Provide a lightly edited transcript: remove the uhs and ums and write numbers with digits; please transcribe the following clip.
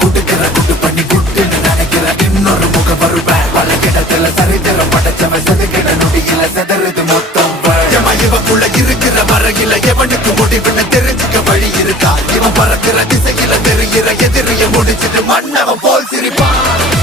குடுக்கிற குட்டு பண்ணி குட்டுன்னு நினைக்கிற இன்னொரு முக வருவேன் பல கிடத்துல சரித்திரம் படைச்சவன் செதுக்கிட நொடியில செதறுது மொத்தம் இவக்குள்ள இருக்கிற வரையில எவனுக்கு முடிவுன்னு தெரிஞ்சுக்க வழி இருக்கா இவன் பறக்கிற திசையில தெரிகிற எதிரிய முடிச்சிட்டு மன்னவன் போல் சிரிப்பான்